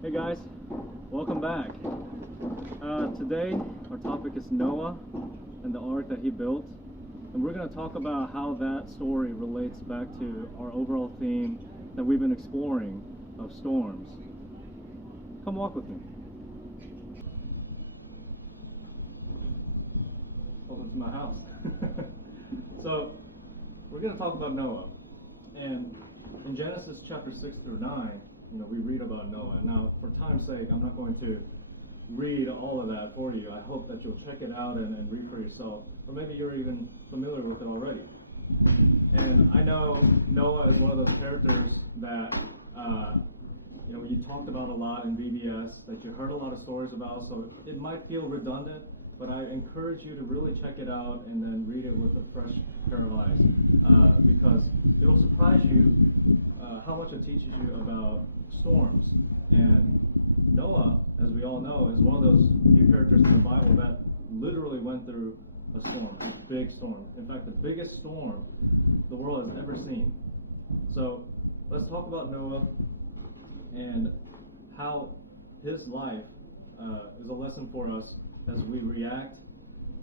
Hey guys, welcome back. Today our topic is Noah and the ark that he built, and we're going to talk about how that story relates back to our overall theme that we've been exploring of storms. Come walk with me. Welcome to my house. So we're going to talk about Noah, and in Genesis chapter 6 through 9, we read about Noah. Now, for time's sake, I'm not going to read all of that for you. I hope that you'll check it out and read for yourself, or maybe you're even familiar with it already. And I know Noah is one of those characters that you talked about a lot in VBS, that you heard a lot of stories about, so it might feel redundant, but I encourage you to really check it out and then read it with a fresh pair of eyes, because it'll surprise you how much it teaches you about storms. And Noah, as we all know, is one of those few characters in the Bible that literally went through a storm, a big storm. In fact, the biggest storm the world has ever seen. So let's talk about Noah and how his life is a lesson for us as we react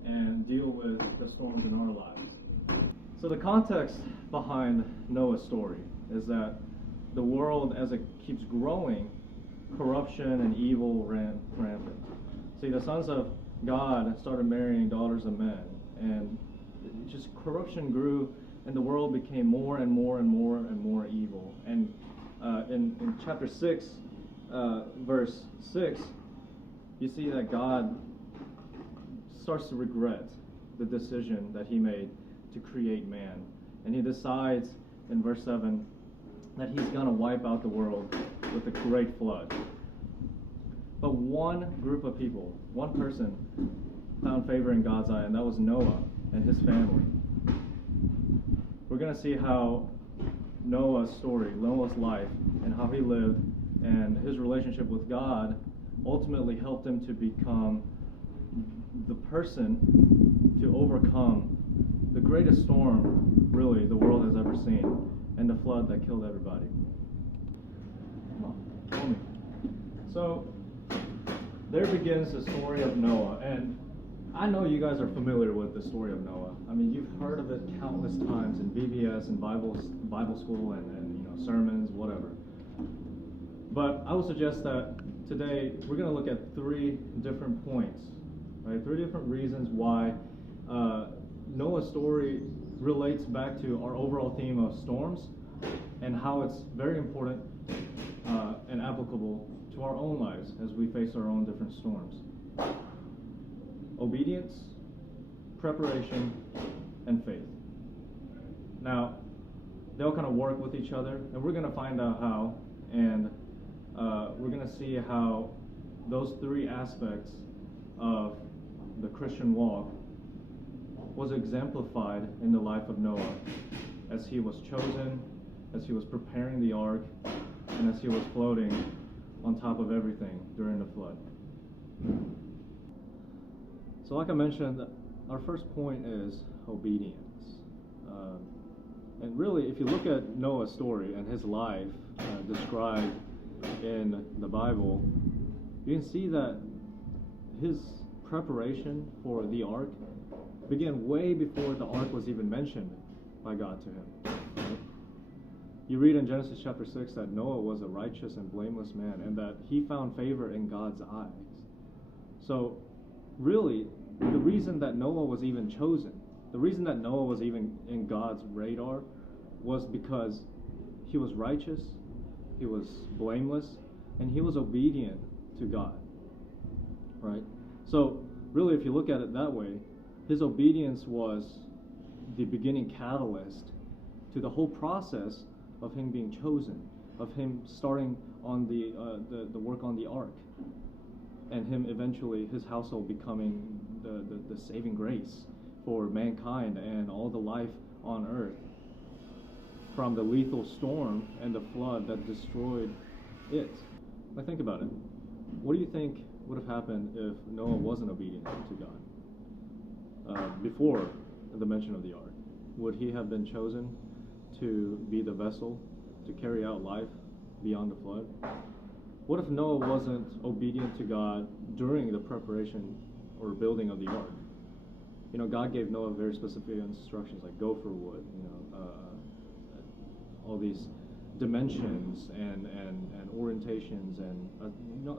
and deal with the storms in our lives. So the context behind Noah's story is that the world, as it keeps growing, corruption and evil ran rampant. See, the sons of God started marrying daughters of men, and just corruption grew, and the world became more and more and more and more evil. And in chapter 6, verse 6, you see that God starts to regret the decision that he made to create man. And he decides in verse 7 that he's going to wipe out the world with a great flood. But one group of people, one person, found favor in God's eye, and that was Noah and his family. We're going to see how Noah's story, Noah's life, and how he lived, and his relationship with God ultimately helped him to become the person to overcome the greatest storm, really, the world has ever seen, and the flood that killed everybody. Come on, follow me. So, there begins the story of Noah, and I know you guys are familiar with the story of Noah. I mean, you've heard of it countless times in VBS and Bible school and sermons, whatever. But I would suggest that today we're going to look at three different points, right? Three different reasons why Noah's story relates back to our overall theme of storms, and how it's very important and applicable to our own lives as we face our own different storms. Obedience, preparation, and faith. Now, they'll kind of work with each other, and we're going to find out how, and we're going to see how those three aspects of the Christian walk was exemplified in the life of Noah as he was chosen, as he was preparing the ark, and as he was floating on top of everything during the flood. So like I mentioned, our first point is obedience. And really, if you look at Noah's story and his life described in the Bible, you can see that his preparation for the ark began way before the ark was even mentioned by God to him. Right? You read in Genesis chapter 6 that Noah was a righteous and blameless man, and that he found favor in God's eyes. So, really, the reason that Noah was even chosen, the reason that Noah was even in God's radar, was because he was righteous, he was blameless, and he was obedient to God. Right? So, really, if you look at it that way, his obedience was the beginning catalyst to the whole process of him being chosen, of him starting on the work on the ark, and him eventually, his household becoming the saving grace for mankind and all the life on earth, from the lethal storm and the flood that destroyed it. Now think about it. What do you think would have happened if Noah wasn't obedient to God before the mention of the ark? Would he have been chosen to be the vessel to carry out life beyond the flood? What if Noah wasn't obedient to God during the preparation or building of the ark? You know, God gave Noah very specific instructions, like gopher wood, all these dimensions and orientations, and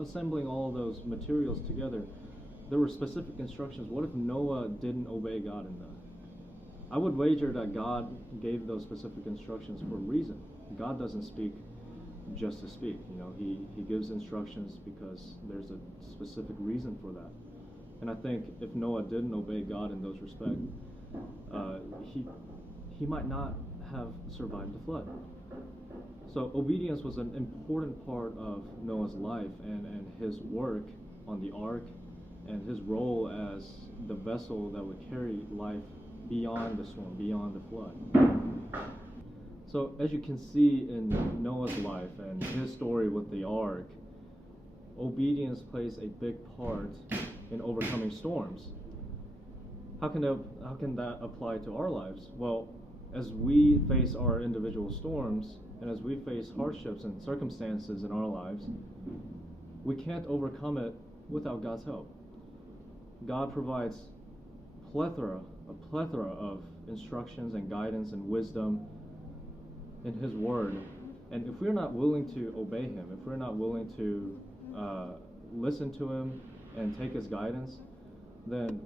assembling all those materials together. There were specific instructions. What if Noah didn't obey God in that? I would wager that God gave those specific instructions for a reason. God doesn't speak just to speak. He gives instructions because there's a specific reason for that. And I think if Noah didn't obey God in those respects, he might not have survived the flood. So obedience was an important part of Noah's life and his work on the ark and his role as the vessel that would carry life beyond the storm, beyond the flood. So as you can see in Noah's life and his story with the ark, obedience plays a big part in overcoming storms. How can that apply to our lives? Well, as we face our individual storms and as we face hardships and circumstances in our lives, we can't overcome it without God's help. God provides a plethora of instructions and guidance and wisdom in His Word. And if we're not willing to obey Him, if we're not willing to listen to Him and take His guidance, then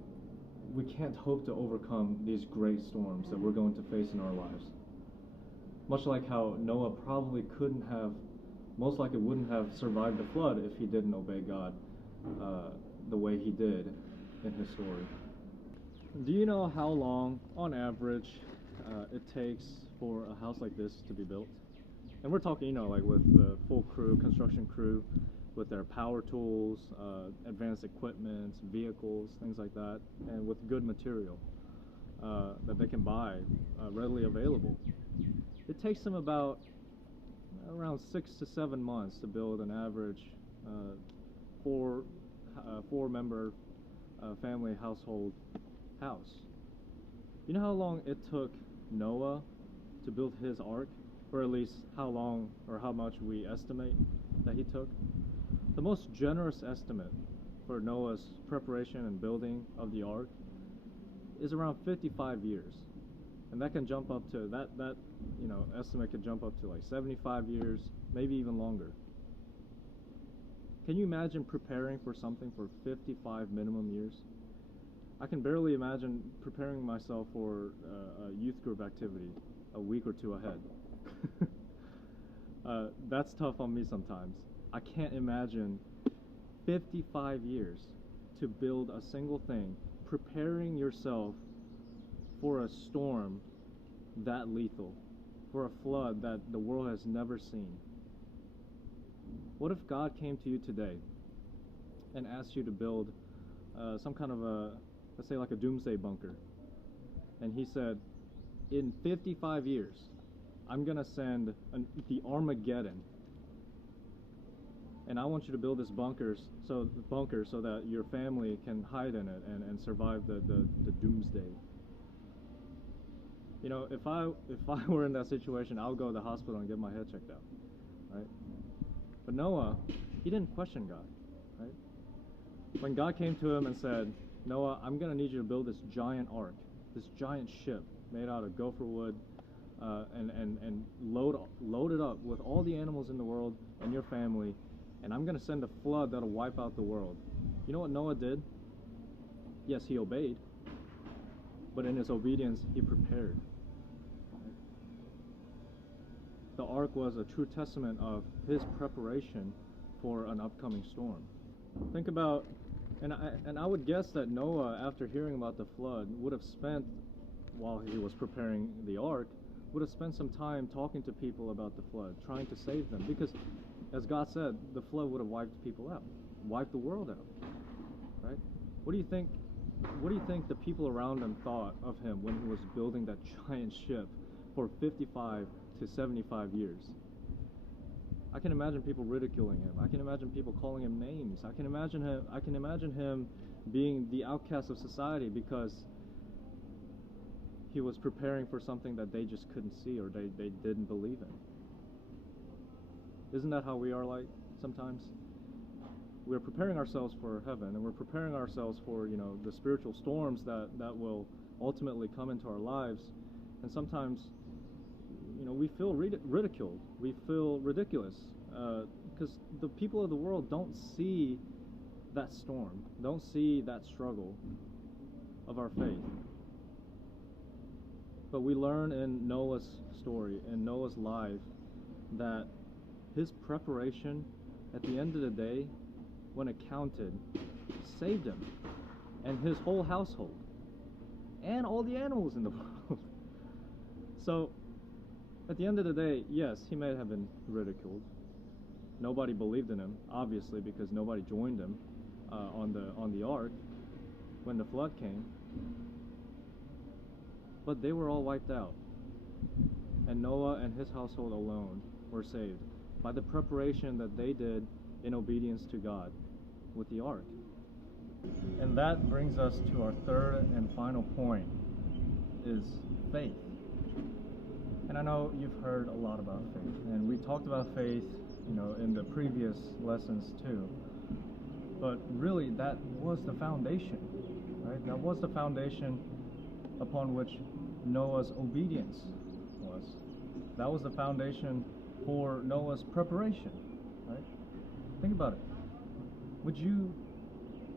we can't hope to overcome these great storms that we're going to face in our lives. Much like how Noah probably most likely wouldn't have survived the flood if he didn't obey God the way he did in his story. Do you know how long, on average, it takes for a house like this to be built? And we're talking, like with the full crew, construction crew, with their power tools, advanced equipment, vehicles, things like that, and with good material that they can buy readily available. It takes them about around 6 to 7 months to build an average four-member family household house. You know how long it took Noah to build his ark? Or at least how long or how much we estimate that he took? The most generous estimate for Noah's preparation and building of the ark is around 55 years. And that can jump up to, that estimate could jump up to like 75 years, maybe even longer. Can you imagine preparing for something for 55 minimum years? I can barely imagine preparing myself for a youth group activity a week or two ahead. That's tough on me sometimes. I can't imagine 55 years to build a single thing, preparing yourself for a storm that lethal, for a flood that the world has never seen. What if God came to you today and asked you to build some kind of let's say like a doomsday bunker, and He said, in 55 years, I'm going to send the Armageddon, and I want you to build this bunker so that your family can hide in it and survive the doomsday. If I were in that situation, I would go to the hospital and get my head checked out, right? But Noah, he didn't question God, right? When God came to him and said, Noah, I'm going to need you to build this giant ark, this giant ship made out of gopher wood, and load it up with all the animals in the world and your family, and I'm going to send a flood that'll wipe out the world. You know what Noah did? Yes, he obeyed, but in his obedience, he prepared. The ark was a true testament of his preparation for an upcoming storm. Think about, and I would guess that Noah, after hearing about the flood, would have spent, while he was preparing the ark, would have spent some time talking to people about the flood, trying to save them. Because, as God said, the flood would have wiped people out, wiped the world out, right? What do you think the people around him thought of him when he was building that giant ship for 55 to 75 years? I can imagine people ridiculing him. I can imagine people calling him names. I can imagine him being the outcast of society because he was preparing for something that they just couldn't see or they didn't believe in. Isn't that how we are like sometimes? We're preparing ourselves for heaven, and we're preparing ourselves for, the spiritual storms that will ultimately come into our lives. And sometimes, we feel ridiculed. We feel ridiculous because the people of the world don't see that storm, don't see that struggle of our faith. But we learn in Noah's story, in Noah's life, that his preparation, at the end of the day, when it counted, saved him and his whole household and all the animals in the world. So, at the end of the day, yes, he may have been ridiculed. Nobody believed in him, obviously, because nobody joined him on the ark when the flood came. But they were all wiped out, and Noah and his household alone were saved by the preparation that they did in obedience to God with the ark. And that brings us to our third and final point, is faith. And I know you've heard a lot about faith, and we talked about faith, in the previous lessons too. But really, that was the foundation, right? That was the foundation upon which Noah's obedience was. That was the foundation for Noah's preparation, right? Think about it. Would you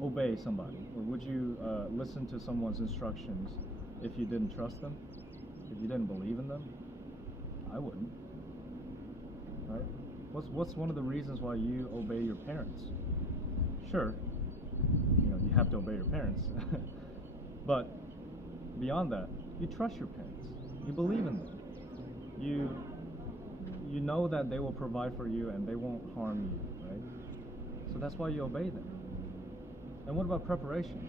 obey somebody, or would you listen to someone's instructions if you didn't trust them, if you didn't believe in them? I wouldn't, right? What's one of the reasons why you obey your parents? Sure, you have to obey your parents, but beyond that, you trust your parents. You believe in them. You know that they will provide for you and they won't harm you, right? So that's why you obey them. And what about preparation?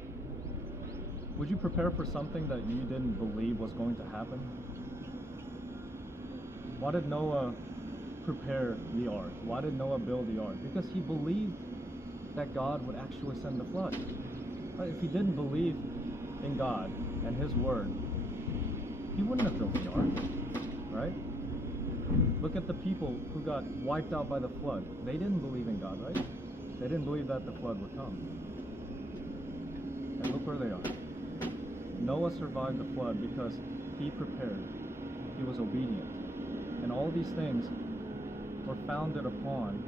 Would you prepare for something that you didn't believe was going to happen? Why did Noah prepare the ark? Why did Noah build the ark? Because he believed that God would actually send the flood. Right? If he didn't believe in God and his word, he wouldn't have built the ark, right? Look at the people who got wiped out by the flood. They didn't believe in God, right? They didn't believe that the flood would come. And look where they are. Noah survived the flood because he prepared. He was obedient. And all these things were founded upon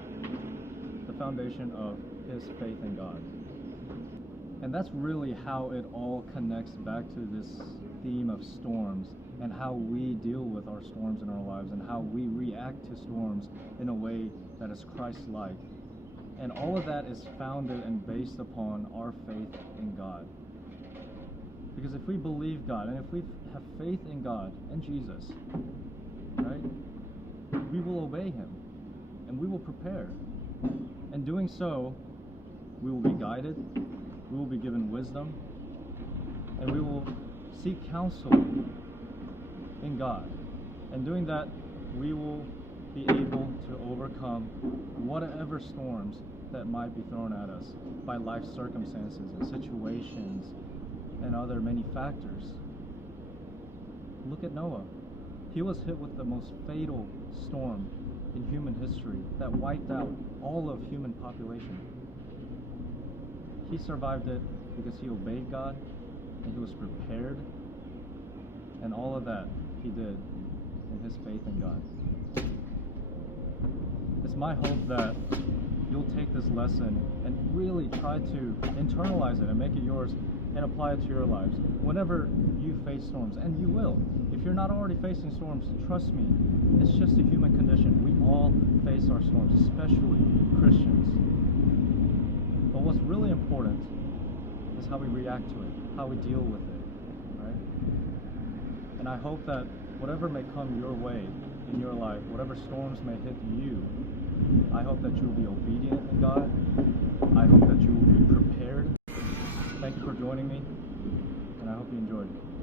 the foundation of his faith in God. And that's really how it all connects back to this theme of storms, and how we deal with our storms in our lives, and how we react to storms in a way that is Christ-like. And all of that is founded and based upon our faith in God. Because if we believe God, and if we have faith in God and Jesus, right, we will obey him, and we will prepare. And doing so, we will be guided, we will be given wisdom, and we will seek counsel in God. And doing that, we will be able to overcome whatever storms that might be thrown at us by life circumstances and situations and other many factors. Look at Noah. He was hit with the most fatal storm in human history that wiped out all of human population. He survived it because he obeyed God, and he was prepared, and all of that he did in his faith in God. It's my hope that you'll take this lesson and really try to internalize it and make it yours and apply it to your lives. Whenever you face storms, and you will. If you're not already facing storms, trust me, it's just a human condition. We all face our storms, especially Christians. But what's really important is how we react to it, how we deal with it, right? And I hope that whatever may come your way in your life, whatever storms may hit you, I hope that you will be obedient in God. I hope that you will be prepared. Thank you for joining me, and I hope you enjoyed.